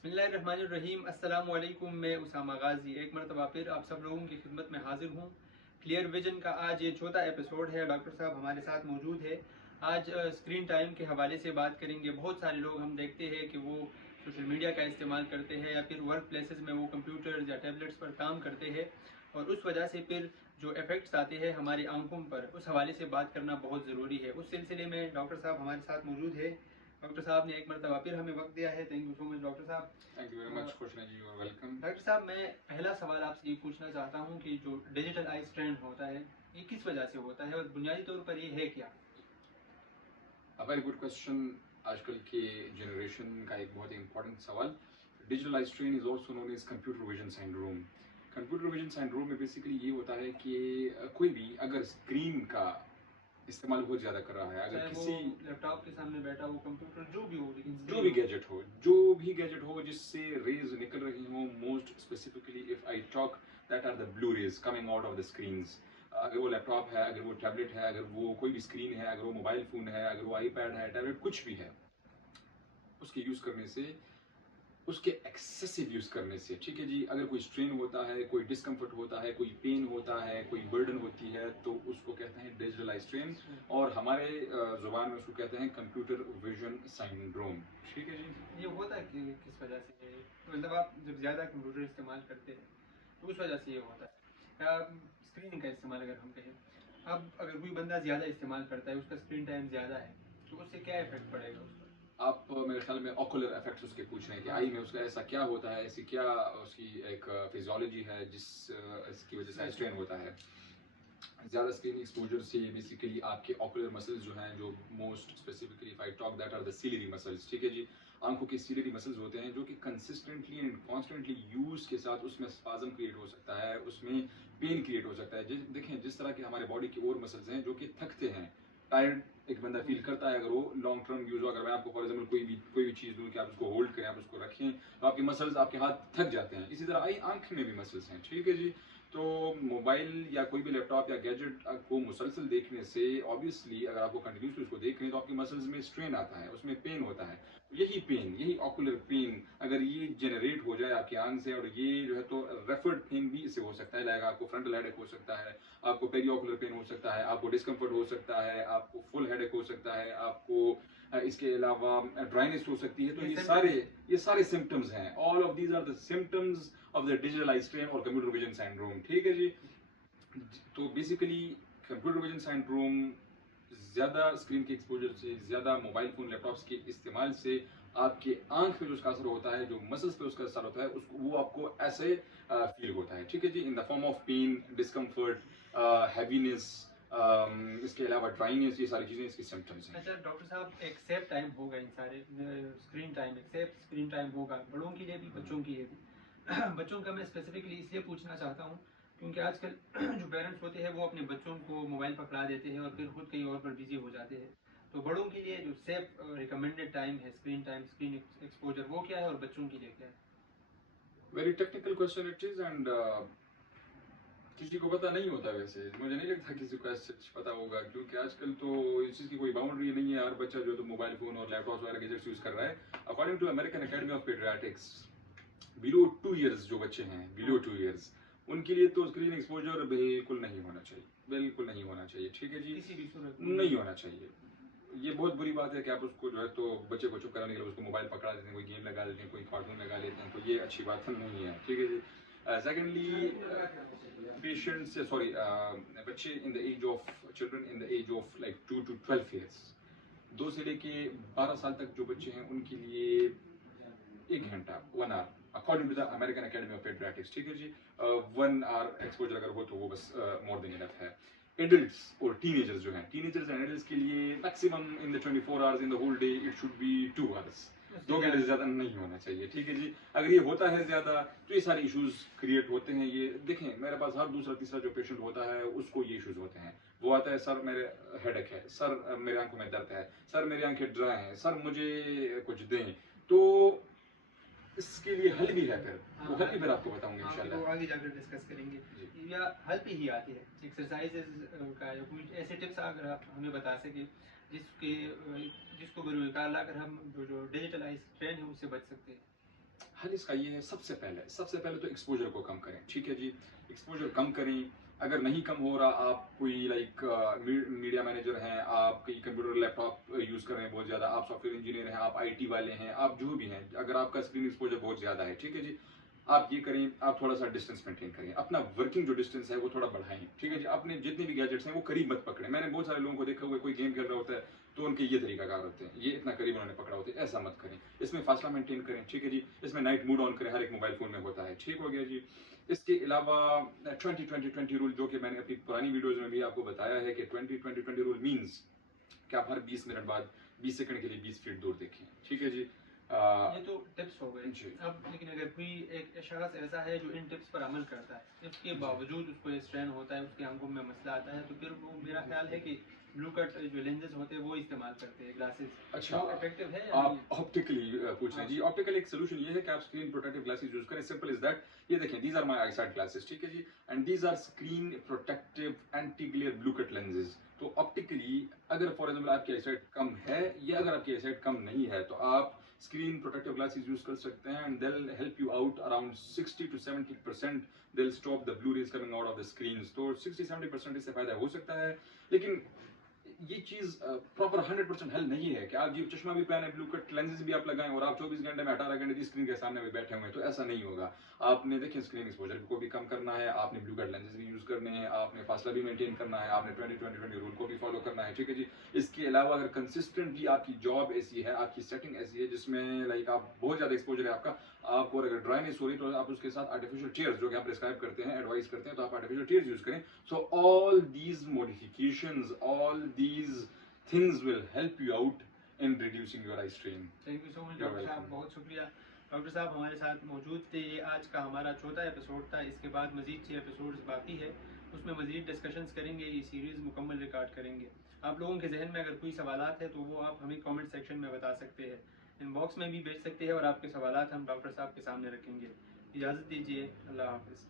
बिस्मिल्लाहिर्रहमानिर्रहीम। अस्सलामु अलैकुम। मैं उसामा गाजी एक मरतबा फिर आप सब लोगों की खिदमत में हाजिर हूँ। क्लियर विजन का आज ये चौथा एपिसोड है। डॉक्टर साहब हमारे साथ मौजूद है। आज स्क्रीन टाइम के हवाले से बात करेंगे। बहुत सारे लोग हम देखते हैं कि वो सोशल मीडिया का इस्तेमाल करते हैं या फिर वर्क प्लेसेस में वो कंप्यूटर्स या टैबलेट्स पर काम करते हैं और उस वजह से फिर जो इफ़ेक्ट्स आते हैं हमारी आंखों पर, उस हवाले से बात करना बहुत ज़रूरी है। उस सिलसिले में डॉक्टर साहब हमारे साथ मौजूद है। डॉक्टर साहब ने एक मरतबा फिर हमें वक्त दिया है। Thank you so much doctor साहब। थैंक यू वेरी मच खुशना जी, और वेलकम। डॉक्टर साहब, मैं पहला सवाल आपसे ये पूछना चाहता हूँ कि जो डिजिटल आई स्ट्रेन होता है ये किस वजह से होता है और बुनियादी तौर पर ये है क्या? A very good question. आजकल के जनरेशन का एक बहुत ही इंपॉर्टेंट सवाल। Digital eye strain is also known as computer vision syndrome. Computer vision syndrome में बेसिकली ये होता है कि कोई भी अगर स्क्रीन का इस्तेमाल बहुत ज़्यादा कर रहा है, अगर चाहे किसी वो लैपटॉप के सामने बैठा हो, कंप्यूटर जो भी हो, लेकिन जो भी गैजेट हो जिससे रेज निकल रही हो, most specifically if I talk, that are the blue rays coming out of the screens. अगर वो लैपटॉप है, अगर वो टैबलेट है, अगर वो कोई भी स्क्रीन है, अगर वो मोबाइल फ़ोन है, अगर वो आईपैड है, टैबलेट कुछ भी है, उसके यूज़ करने से, उसके एक्सेसिव यूज़ करने से, ठीक है जी, अगर कोई स्ट्रेन होता है, कोई डिस्कम्फर्ट होता है, कोई पेन होता है, कोई बर्डन होती है, तो उसको कहते हैं डिजिटल आई स्ट्रेन, और हमारे ज़ुबान में उसको कहते हैं कंप्यूटर विजन सिंड्रोम। ठीक है जी। ये होता है कि किस वजह से है? मतलब आप जब ज़्यादा कंप्यूटर इस्तेमाल करते हैं तो उस वजह से ये होता है, या स्क्रीन का इस्तेमाल अगर हम कहें। अब अगर कोई बंदा ज़्यादा इस्तेमाल करता है, उसका स्क्रीन टाइम ज़्यादा है, तो उससे क्या इफेक्ट पड़ेगा उस पर? आप मेरे ख्याल में ऑकुलर इफेक्ट्स उसके पूछ रहे हैं कि आई में उसका ऐसा क्या होता है, ऐसी क्या उसकी एक फिजियोलॉजी है जिस इसकी वजह से स्ट्रेन होता है। ज़्यादा स्क्रीन एक्सपोजर से बेसिकली आपके ऑकुलर मसल्स जो हैं, जो most specifically if I talk, that are the ciliary muscles, ठीक है जी। आंखों के सीलरी मसल्स होते हैं जो कि कंसिस्टेंटली एंड कॉन्स्टेंटली यूज के साथ उसमें स्पाज्म क्रिएट हो सकता है, उसमें पेन क्रिएट हो सकता है। देखें, जिस तरह के हमारे बॉडी के और मसल्स हैं जो कि थकते हैं, टायर्ड एक बंदा फील करता है, अगर वो लॉन्ग टर्म यूज हो, अगर मैं आपको फॉर एग्जाम्पल कोई भी चीज़ दूँ कि आप उसको होल्ड करें, आप उसको रखें, तो आपके मसल्स, आपके हाथ थक जाते हैं। इसी तरह आई आंख में भी मसल्स हैं, ठीक है जी। तो मोबाइल या कोई भी लैपटॉप या गैजेट को मुसलसल देखने से ऑब्वियसली अगर आपको कंटिन्यूसली उसको देख रहे हैं तो आपकी मसल्स में स्ट्रेन आता है, उसमें पेन होता है। यही ऑकुलर पेन अगर ये जनरेट हो जाए आपकी आंख से, और ये जो है तो रेफर्ड पेन भी इससे हो सकता है, लाइक आपको फ्रंटल हेडेक हो सकता है, आपको पेरी ऑकुलर पेन हो सकता है, आपको डिस्कम्फर्ट हो सकता है, आपको फुल हेडेक हो सकता है, आपको इसके अलावा ड्राइनेस हो सकती है। तो ये सारे सिम्टम्स हैं। All of these are the symptoms of the digital eye strain और कंप्यूटर विजन सिंड्रोम, ठीक है जी। तो बेसिकली कंप्यूटर विजन सिंड्रोम ज़्यादा स्क्रीन के एक्सपोजर से, ज़्यादा मोबाइल फ़ोन लैपटॉप्स के इस्तेमाल से आपके आंख पे जो उसका असर होता है, जो मसल्स पे उसका असर होता है, उसको वो आपको ऐसे फील होता है, ठीक है जी, in the form of pain, discomfort, heaviness, इसके अलावा ड्राइनेस, ये सारी चीज़ें इसकी सिम्टम्स हैं। अच्छा डॉक्टर साहब, एक सेफ टाइम होगा इन सारे स्क्रीन टाइम, एक सेफ स्क्रीन टाइम होगा बड़ों के लिए भी बच्चों के लिए भी। बच्चों का मैं स्पेसिफिकली इसलिए पूछना चाहता हूँ क्योंकि आजकल जो पेरेंट्स होते हैं वो अपने बच्चों को मोबाइल पकड़ा देते हैं और फिर खुद कहीं और पर बिजी हो जाते हैं। तो बड़ों के लिए जो सेफ रिकमेंडेड टाइम है स्क्रीन टाइम, स्क्रीन एक्सपोजर, वो क्या है और बच्चों के लिए क्या है? Very technical question it is, and किसी को पता नहीं होता। वैसे मुझे नहीं लगता किसी को ऐसा पता होगा, क्योंकि आजकल तो इस चीज़ की कोई बाउंड्री नहीं है। हर बच्चा जो तो मोबाइल फोन और लैपटॉप वगैरह गैजेट्स यूज कर रहा है। According to American Academy of Pediatrics, below 2 years जो बच्चे हैं, बिलो 2 इयर्स, उनके लिए तो स्क्रीन एक्सपोजर बिल्कुल नहीं होना चाहिए, बिल्कुल नहीं होना चाहिए, ठीक है जी। किसी भी सूरत नहीं होना चाहिए। ये बहुत बुरी बात है कि आप उसको जो है तो बच्चे को चुप कराने के लिए उसको मोबाइल पकड़ा देते हैं, कोई गेम लगा देते हैं, कोई कार्टून लगा लेते हैं, तो ये अच्छी बात नहीं है, ठीक है जी। सेकेंडली, पेशेंट्स, सॉरी, बच्चे in the age of, children in the age of like 2 to 12 years, 2 से लेके 12 साल तक जो बच्चे हैं उनके लिए 1 घंटा, 1 hour, according to the American Academy of Pediatrics, ठीक है जी। 1 आवर एक्सपोजर अगर हो तो वो बस मोर देन इनफ है। एडल्ट्स और टीनेजर्स जो हैं, टीनेजर्स एंड एडल्ट्स के लिए maximum in the 24 hours in the whole day it should be 2 hours. 2 घंटे से ज़्यादा नहीं होना चाहिए, ठीक है जी। अगर ये होता है ज़्यादा तो ये सारे इश्यूज क्रिएट होते हैं। ये देखें, मेरे पास हर दूसरा तीसरा जो पेशेंट होता है उसको ये इश्यूज होते हैं। वो आता है, सर मेरे हेडेक है, सर मेरे आंखों में दर्द है, सर मेरी आंखें ड्राई हैं, सर मुझे कुछ दें। तो इसके लिए हल भी है, फिर वो हल भी फिर आपको बताऊंगा इंशाल्लाह। वो आगे जाकर डिस्कस करेंगे या हल पे ही आती है एक्सरसाइजेज का, या कोई ऐसे टिप्स अगर आप हमें बता सके जिसके जिसको गुरुकार लाकर हम जो डिजिटलाइज ट्रेंड है उससे बच सकते हैं। हल इसका ये है, सबसे पहले तो एक्सपोजर को कम करें, ठीक है जी। एक्सपोजर कम करें, अगर नहीं कम हो रहा, आप कोई लाइक मीडिया मैनेजर हैं, आप कोई कंप्यूटर लैपटॉप यूज़ कर रहे हैं बहुत ज़्यादा, आप सॉफ्टवेयर इंजीनियर हैं, आप आईटी वाले हैं, आप जो भी हैं, अगर आपका स्क्रीन एक्सपोजर बहुत ज़्यादा है, ठीक है जी, आप ये करें, आप थोड़ा सा डिस्टेंस मेंटेन करें, अपना वर्किंग जो डिस्टेंस है वो थोड़ा बढ़ाएं, ठीक है जी। अपने जितने भी गैजेट्स हैं वो करीब मत पकड़ें। मैंने बहुत सारे लोगों को देखा हुआ है, कोई गेम खेल रहा होता है तो उनके ये तरीकाकार होते हैं, ये इतना करीब उन्होंने पकड़ा होता है, ऐसा मत करें। इसमें फासला मेंटेन करें, ठीक है जी। इसमें नाइट मोड ऑन करें, हर एक मोबाइल फोन में होता है, ठीक हो गया जी। इसके अलावा 20-20-20 रूल, जो कि मैंने अपनी पुरानी वीडियोज में भी आपको बताया है कि 20-20-20 रूल मीन्स कि आप हर 20 मिनट बाद 20 सेकंड के लिए 20 फीट दूर देखें, ठीक है जी। ये तो टिप्स हो गए जी। अब, लेकिन अगर कोई एक शख्स ऐसा है जो इन टिप्स पर अमल करता है, इसके बावजूद उसको स्ट्रेन होता है, उसकी आंखों में मसला आता है, तो फिर वो, मेरा ख्याल है कि ब्लू कट जो लेंसेज होते हैं वो इस्तेमाल करते हैं, ग्लासेस। अच्छा, वो इफेक्टिव है या आप नहीं? ऑप्टिकली पूछ रहे हैं जी। ऑप्टिकल एक सोल्यूशन ये है कि आप स्क्रीन प्रोटेक्टिव ग्लासेस यूज करें, सिंपल इज दैट। ये देखें, these are my eyesight glasses, ठीक है जी, and these are screen protective anti glare blue cut lenses. तो ऑप्टिकली अगर फॉर एग्जांपल आपकी आईसाइट कम है या अगर आपकी आईसाइट कम नहीं है तो आप स्क्रीन प्रोटेक्टिव ग्लासेस यूज कर सकते हैं, and they will help you out around 60 to 70%। They will stop the blue rays coming out of the screen. तो 60-70% इससे फायदा हो सकता है, लेकिन ये चीज प्रॉपर 100% हल नहीं है कि आप ये चश्मा भी पहने, ब्लू कट लेंसेज भी आप लगाएं और आप 24 घंटे में 18 घंटे की स्क्रीन के सामने में बैठे हुए हैं, तो ऐसा नहीं होगा। आपने देखिए स्क्रीन एक्सपोजर को भी कम करना है, आपने ब्लू कट लेंसेज भी यूज करने हैं, आपने फासला भी मेंटेन करना है, आपने 20-20-20 रूल को भी फॉलो करना है, ठीक है जी। इसके अलावा अगर कंसिस्टेंटली आपकी जॉब ऐसी है, आपकी सेटिंग ऐसी है जिसमें लाइक आप बहुत ज्यादा एक्सपोजर है आपको अगर ड्राइनेस हो रही तो आप उसके साथ आर्टिफिशियल टीयर्स, जो कि आप प्रिस्क्राइब करते हैं, एडवाइस करते हैं, तो आप आर्टिफिशियल टीयर्स यूज करें। So all these modifications, all these things will help you out in reducing your eye strain. Thank you so much You're doctor साहब, welcome. बहुत शुक्रिया। डॉक्टर साहब हमारे साथ मौजूद थे। ये आज का हमारा चौथा एपिसोड था। इसके बाद मज़ीद 6 एपिसोड्स बाकी है, उसमें मज़ीद डिस्कशंस करेंगे, ये सीरीज़ मुकम्मल रिकॉर्ड करेंगे। आप लोगों के जहन में अगर कोई सवालात है तो वो आप हमें कमेंट सेक्शन में बता सकते हैं, इनबॉक्स में भी भेज सकते हैं, और आपके सवालात हम डॉक्टर साहब के सामने रखेंगे। इजाज़त दीजिए, अल्लाह हाफ़िज़।